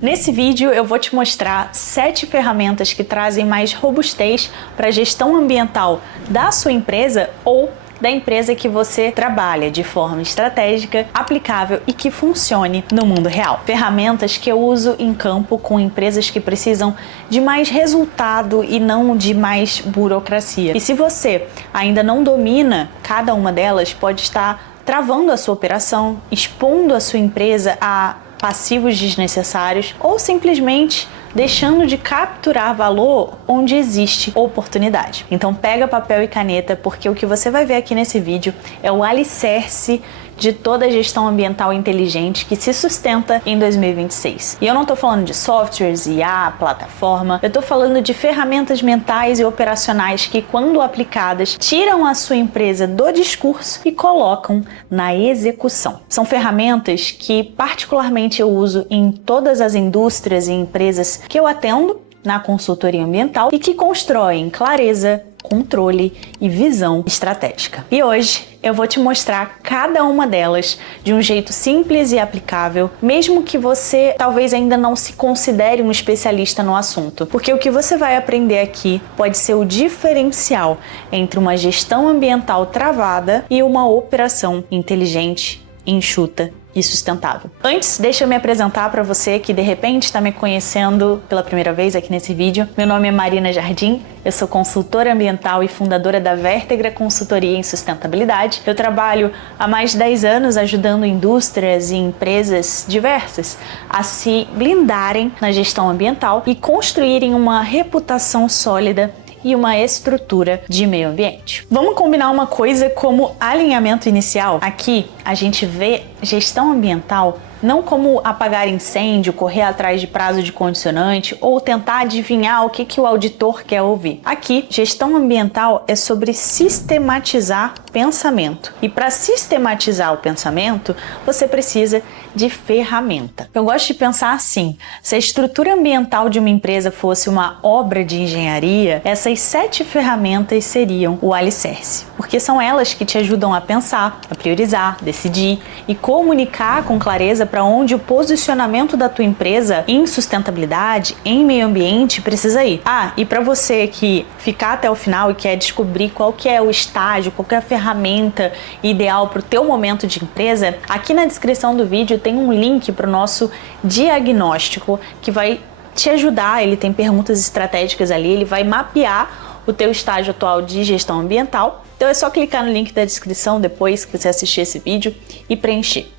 Nesse vídeo eu vou te mostrar 7 ferramentas que trazem mais robustez para a gestão ambiental da sua empresa ou da empresa que você trabalha de forma estratégica, aplicável e que funcione no mundo real. Ferramentas que eu uso em campo com empresas que precisam de mais resultado e não de mais burocracia. E se você ainda não domina cada uma delas, pode estar travando a sua operação, expondo a sua empresa a passivos desnecessários ou simplesmente deixando de capturar valor onde existe oportunidade. Então pega papel e caneta, porque o que você vai ver aqui nesse vídeo é o alicerce de toda a gestão ambiental inteligente que se sustenta em 2026. E eu não estou falando de softwares, IA, plataforma, eu estou falando de ferramentas mentais e operacionais que, quando aplicadas, tiram a sua empresa do discurso e colocam na execução. São ferramentas que particularmente eu uso em todas as indústrias e empresas que eu atendo na consultoria ambiental e que constroem clareza, controle e visão estratégica. E hoje eu vou te mostrar cada uma delas de um jeito simples e aplicável, mesmo que você talvez ainda não se considere um especialista no assunto, porque o que você vai aprender aqui pode ser o diferencial entre uma gestão ambiental travada e uma operação inteligente, enxuta e sustentável. Antes, deixa eu me apresentar para você que de repente está me conhecendo pela primeira vez aqui nesse vídeo. Meu nome é Marina Jardim, eu sou consultora ambiental e fundadora da Vértegra Consultoria em Sustentabilidade. Eu trabalho há mais de 10 anos ajudando indústrias e empresas diversas a se blindarem na gestão ambiental e construírem uma reputação sólida e uma estrutura de meio ambiente. Vamos combinar uma coisa como alinhamento inicial? Aqui a gente vê gestão ambiental não como apagar incêndio, correr atrás de prazo de condicionante ou tentar adivinhar o que o auditor quer ouvir. Aqui, gestão ambiental é sobre sistematizar pensamento. E para sistematizar o pensamento, você precisa de ferramenta. Eu gosto de pensar assim: se a estrutura ambiental de uma empresa fosse uma obra de engenharia, essas 7 ferramentas seriam o alicerce, porque são elas que te ajudam a pensar, a priorizar, decidir e comunicar com clareza para onde o posicionamento da tua empresa em sustentabilidade, em meio ambiente precisa ir. E para você que ficar até o final e quer descobrir qual que é o estágio, qual que é a ferramenta ideal para o teu momento de empresa, aqui na descrição do vídeo tem um link para o nosso diagnóstico que vai te ajudar. Ele tem perguntas estratégicas ali, ele vai mapear o teu estágio atual de gestão ambiental. Então é só clicar no link da descrição depois que você assistir esse vídeo e preencher.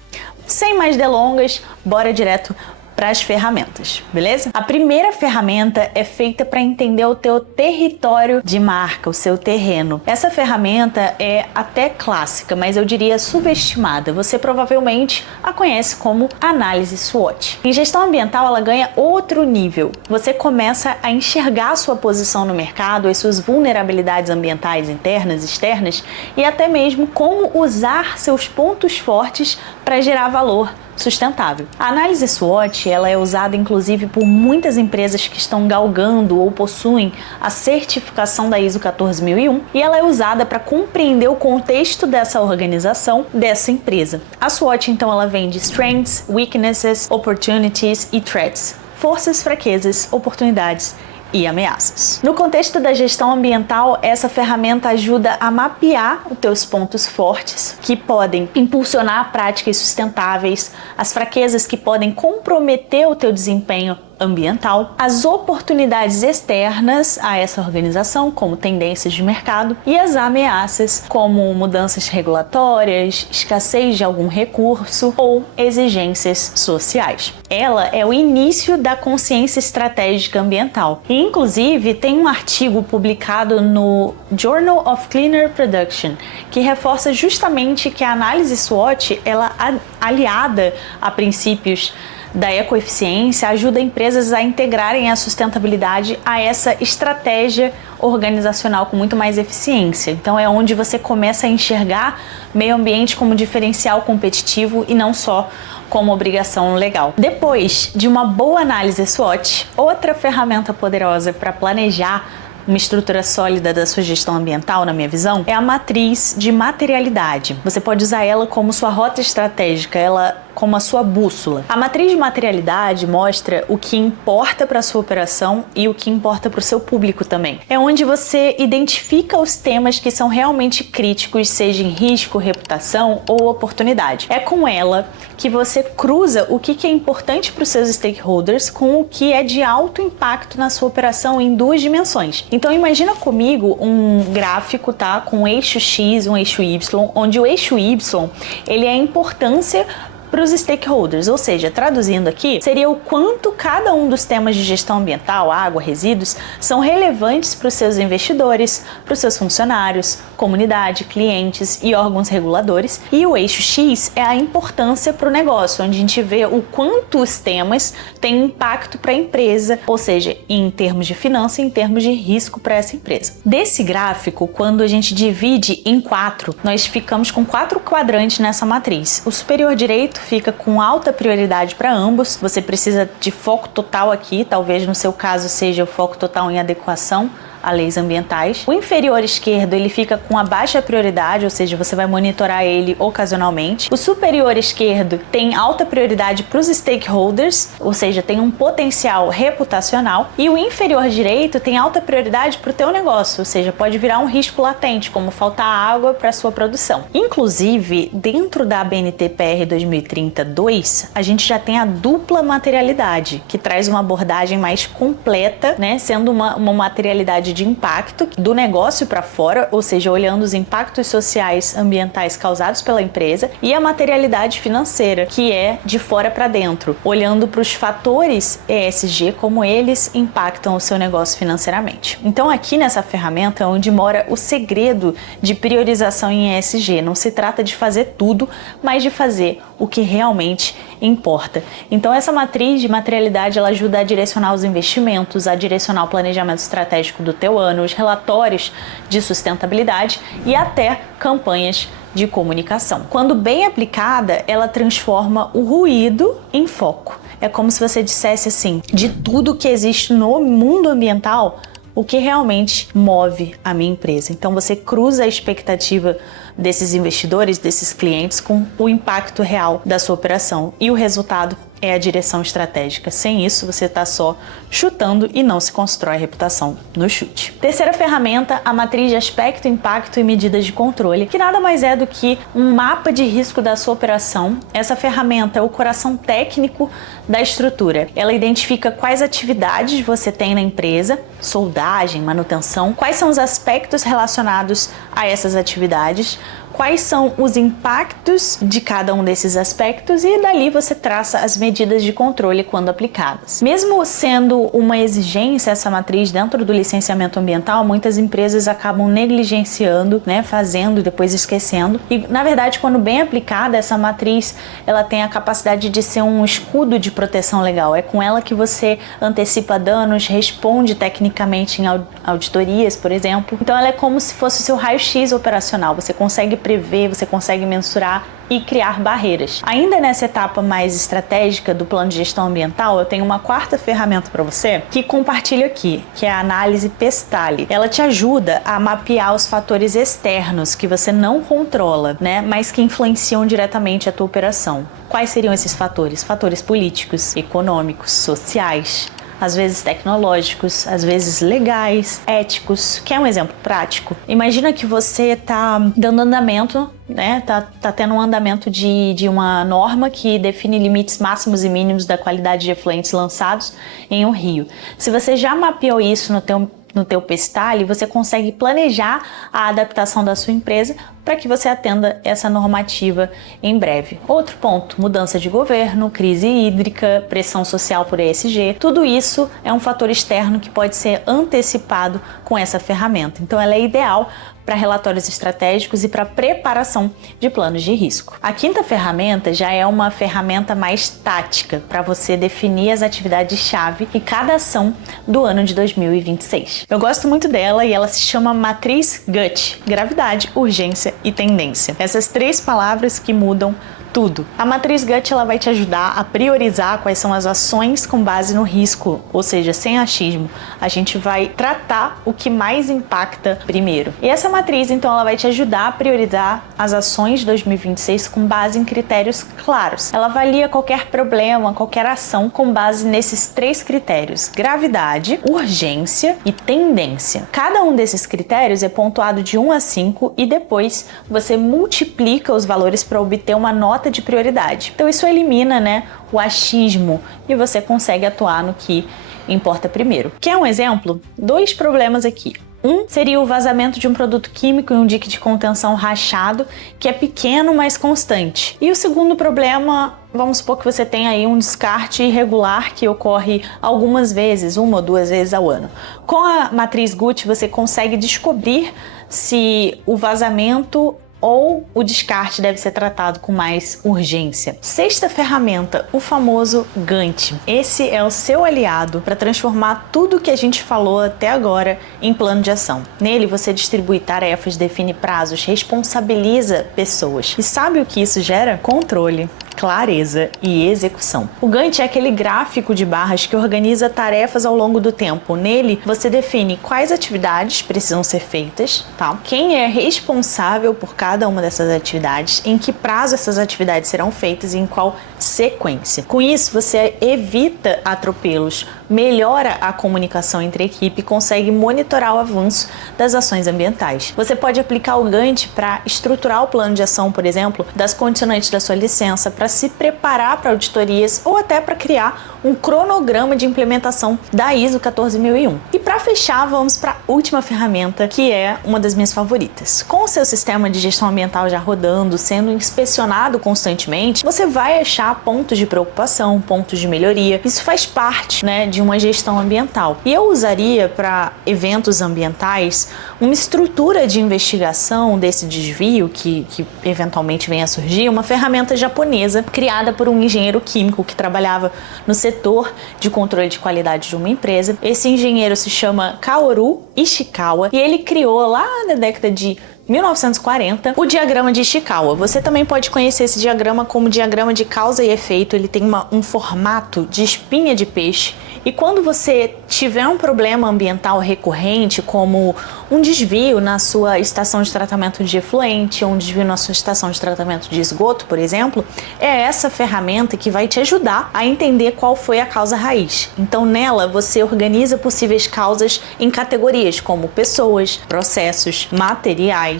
Sem mais delongas, bora direto para as ferramentas, beleza? A primeira ferramenta é feita para entender o teu território de marca, o seu terreno. Essa ferramenta é até clássica, mas eu diria subestimada. Você provavelmente a conhece como análise SWOT. Em gestão ambiental, ela ganha outro nível. Você começa a enxergar a sua posição no mercado, as suas vulnerabilidades ambientais internas, externas e até mesmo como usar seus pontos fortes para gerar valor sustentável. A análise SWOT, ela é usada inclusive por muitas empresas que estão galgando ou possuem a certificação da ISO 14001 e ela é usada para compreender o contexto dessa organização, dessa empresa. A SWOT, então, ela vem de Strengths, Weaknesses, Opportunities e Threats. Forças, fraquezas, oportunidades e ameaças. No contexto da gestão ambiental, essa ferramenta ajuda a mapear os teus pontos fortes, que podem impulsionar práticas sustentáveis, as fraquezas que podem comprometer o teu desempenho ambiental, as oportunidades externas a essa organização, como tendências de mercado, e as ameaças, como mudanças regulatórias, escassez de algum recurso ou exigências sociais. Ela é o início da consciência estratégica ambiental. E, inclusive, tem um artigo publicado no Journal of Cleaner Production que reforça justamente que a análise SWOT, ela aliada a princípios da ecoeficiência, ajuda empresas a integrarem a sustentabilidade a essa estratégia organizacional com muito mais eficiência. Então é onde você começa a enxergar meio ambiente como diferencial competitivo e não só como obrigação legal. Depois de uma boa análise SWOT, outra ferramenta poderosa para planejar uma estrutura sólida da sua gestão ambiental, na minha visão, é a matriz de materialidade. Você pode usar ela como sua rota estratégica. Ela como a sua bússola. A matriz de materialidade mostra o que importa para a sua operação e o que importa para o seu público também. É onde você identifica os temas que são realmente críticos, seja em risco, reputação ou oportunidade. É com ela que você cruza o que é importante para os seus stakeholders com o que é de alto impacto na sua operação em duas dimensões. Então imagina comigo um gráfico, tá, com um eixo X, um eixo Y, onde o eixo Y ele é a importância para os stakeholders, ou seja, traduzindo aqui, seria o quanto cada um dos temas de gestão ambiental, água, resíduos, são relevantes para os seus investidores, para os seus funcionários, comunidade, clientes e órgãos reguladores. E o eixo X é a importância para o negócio, onde a gente vê o quanto os temas têm impacto para a empresa, ou seja, em termos de finança e em termos de risco para essa empresa. Desse gráfico, quando a gente divide em 4, nós ficamos com 4 quadrantes nessa matriz. O superior direito fica com alta prioridade para ambos. Você precisa de foco total aqui, talvez no seu caso seja o foco total em adequação a leis ambientais. O inferior esquerdo ele fica com a baixa prioridade, ou seja, você vai monitorar ele ocasionalmente. O superior esquerdo tem alta prioridade para os stakeholders, ou seja, tem um potencial reputacional. E o inferior direito tem alta prioridade para o teu negócio, ou seja, pode virar um risco latente, como faltar água para a sua produção. Inclusive, dentro da ABNT-PR 2030-2, a gente já tem a dupla materialidade, que traz uma abordagem mais completa, né, sendo uma materialidade de impacto do negócio para fora, ou seja, olhando os impactos sociais, ambientais causados pela empresa, e a materialidade financeira, que é de fora para dentro, olhando para os fatores ESG, como eles impactam o seu negócio financeiramente. Então aqui nessa ferramenta é onde mora o segredo de priorização em ESG. Não se trata de fazer tudo, mas de fazer o que realmente importa. Então essa matriz de materialidade ela ajuda a direcionar os investimentos, a direcionar o planejamento estratégico do teu ano, os relatórios de sustentabilidade e até campanhas de comunicação. Quando bem aplicada, ela transforma o ruído em foco. É como se você dissesse assim, de tudo que existe no mundo ambiental, o que realmente move a minha empresa. Então você cruza a expectativa desses investidores, desses clientes, com o impacto real da sua operação. E o resultado é a direção estratégica. Sem isso, você está só chutando e não se constrói reputação no chute. Terceira ferramenta, a matriz de aspecto, impacto e medidas de controle, que nada mais é do que um mapa de risco da sua operação. Essa ferramenta é o coração técnico da estrutura. Ela identifica quais atividades você tem na empresa, soldagem, manutenção, quais são os aspectos relacionados a essas atividades, quais são os impactos de cada um desses aspectos e dali você traça as medidas de controle quando aplicadas. Mesmo sendo uma exigência essa matriz dentro do licenciamento ambiental, muitas empresas acabam negligenciando, né, fazendo e depois esquecendo. E na verdade, quando bem aplicada, essa matriz ela tem a capacidade de ser um escudo de proteção legal. É com ela que você antecipa danos, responde tecnicamente em auditorias, por exemplo. Então ela é como se fosse o seu raio-x operacional. Você consegue prever, você consegue mensurar e criar barreiras. Ainda nessa etapa mais estratégica do plano de gestão ambiental, eu tenho uma quarta ferramenta para você que compartilho aqui, que é a análise Pestali. Ela te ajuda a mapear os fatores externos que você não controla, né, mas que influenciam diretamente a tua operação. Quais seriam esses fatores? Fatores políticos, econômicos, sociais, às vezes tecnológicos, às vezes legais, éticos. Quer um exemplo prático? Imagina que você está dando andamento, né? Tá tendo um andamento de uma norma que define limites máximos e mínimos da qualidade de efluentes lançados em um rio. Se você já mapeou isso no teu Pestali, você consegue planejar a adaptação da sua empresa para que você atenda essa normativa em breve. Outro ponto, mudança de governo, crise hídrica, pressão social por ESG, tudo isso é um fator externo que pode ser antecipado com essa ferramenta. Então ela é ideal para relatórios estratégicos e para preparação de planos de risco. A quinta ferramenta já é uma ferramenta mais tática para você definir as atividades-chave e cada ação do ano de 2026. Eu gosto muito dela e ela se chama Matriz GUT, gravidade, urgência e tendência. Essas três palavras que mudam tudo. A matriz GUT ela vai te ajudar a priorizar quais são as ações com base no risco, ou seja, sem achismo. A gente vai tratar o que mais impacta primeiro. E essa matriz, então, ela vai te ajudar a priorizar as ações de 2026 com base em critérios claros. Ela avalia qualquer problema, qualquer ação com base nesses 3 critérios: gravidade, urgência e tendência. Cada um desses critérios é pontuado de 1 a 5 e depois você multiplica os valores para obter uma nota de prioridade. Então isso elimina, o achismo e você consegue atuar no que importa primeiro. Quer um exemplo? 2 problemas aqui. Um seria o vazamento de um produto químico em um dique de contenção rachado, que é pequeno, mas constante. E o segundo problema, vamos supor que você tem aí um descarte irregular que ocorre algumas vezes, 1 ou 2 vezes ao ano. Com a matriz GUT, você consegue descobrir se o vazamento ou o descarte deve ser tratado com mais urgência. 6ª ferramenta, o famoso Gantt. Esse é o seu aliado para transformar tudo que a gente falou até agora em plano de ação. Nele você distribui tarefas, define prazos, responsabiliza pessoas. E sabe o que isso gera? Controle, clareza e execução. O Gantt é aquele gráfico de barras que organiza tarefas ao longo do tempo. Nele, você define quais atividades precisam ser feitas, tá? Quem é responsável por cada uma dessas atividades, em que prazo essas atividades serão feitas e em qual sequência. Com isso, você evita atropelos, melhora a comunicação entre a equipe e consegue monitorar o avanço das ações ambientais. Você pode aplicar o Gantt para estruturar o plano de ação, por exemplo, das condicionantes da sua licença, para se preparar para auditorias ou até para criar um cronograma de implementação da ISO 14001. E para fechar, vamos para a última ferramenta, que é uma das minhas favoritas. Com o seu sistema de gestão ambiental já rodando, sendo inspecionado constantemente, você vai achar pontos de preocupação, pontos de melhoria. Isso faz parte, de uma gestão ambiental. E eu usaria para eventos ambientais uma estrutura de investigação desse desvio que eventualmente venha a surgir, uma ferramenta japonesa criada por um engenheiro químico que trabalhava no setor de controle de qualidade de uma empresa. Esse engenheiro se chama Kaoru Ishikawa e ele criou lá na década de 1940, o diagrama de Ishikawa. Você também pode conhecer esse diagrama como diagrama de causa e efeito. Ele tem um formato de espinha de peixe. E quando você tiver um problema ambiental recorrente, como um desvio na sua estação de tratamento de efluente, ou um desvio na sua estação de tratamento de esgoto, por exemplo, é essa ferramenta que vai te ajudar a entender qual foi a causa raiz. Então, nela, você organiza possíveis causas em categorias como pessoas, processos, materiais,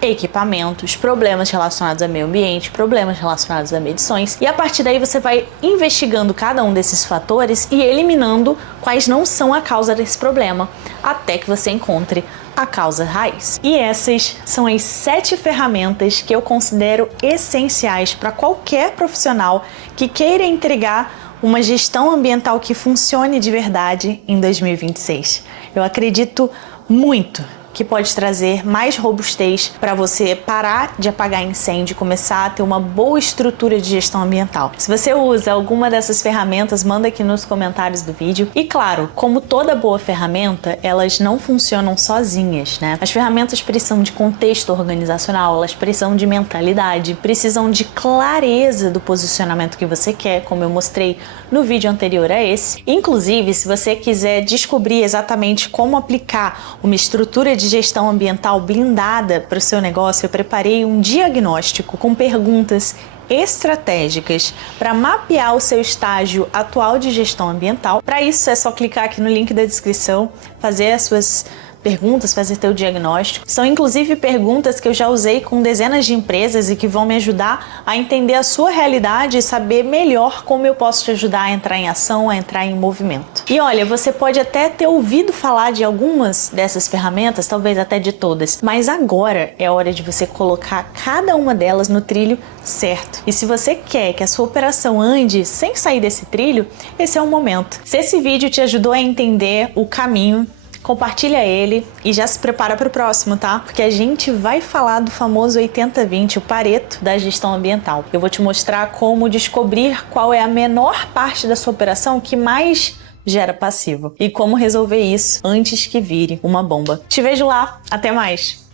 equipamentos, problemas relacionados ao meio ambiente, problemas relacionados a medições, e a partir daí você vai investigando cada um desses fatores e eliminando quais não são a causa desse problema, até que você encontre a causa raiz. E essas são as 7 ferramentas que eu considero essenciais para qualquer profissional que queira entregar uma gestão ambiental que funcione de verdade em 2026. Eu acredito muito que pode trazer mais robustez para você parar de apagar incêndio e começar a ter uma boa estrutura de gestão ambiental. Se você usa alguma dessas ferramentas, manda aqui nos comentários do vídeo. E claro, como toda boa ferramenta, elas não funcionam sozinhas, As ferramentas precisam de contexto organizacional, elas precisam de mentalidade, precisam de clareza do posicionamento que você quer, como eu mostrei no vídeo anterior a esse. Inclusive, se você quiser descobrir exatamente como aplicar uma estrutura de gestão ambiental blindada para o seu negócio, eu preparei um diagnóstico com perguntas estratégicas para mapear o seu estágio atual de gestão ambiental. Para isso é só clicar aqui no link da descrição, fazer as suas perguntas, fazer teu diagnóstico. São inclusive perguntas que eu já usei com dezenas de empresas e que vão me ajudar a entender a sua realidade e saber melhor como eu posso te ajudar a entrar em ação, a entrar em movimento. E olha, você pode até ter ouvido falar de algumas dessas ferramentas, talvez até de todas, mas agora é hora de você colocar cada uma delas no trilho certo. E se você quer que a sua operação ande sem sair desse trilho, esse é o momento. Se esse vídeo te ajudou a entender o caminho, compartilha ele e já se prepara para o próximo, tá? Porque a gente vai falar do famoso 80-20, o Pareto da gestão ambiental. Eu vou te mostrar como descobrir qual é a menor parte da sua operação que mais gera passivo e como resolver isso antes que vire uma bomba. Te vejo lá, até mais!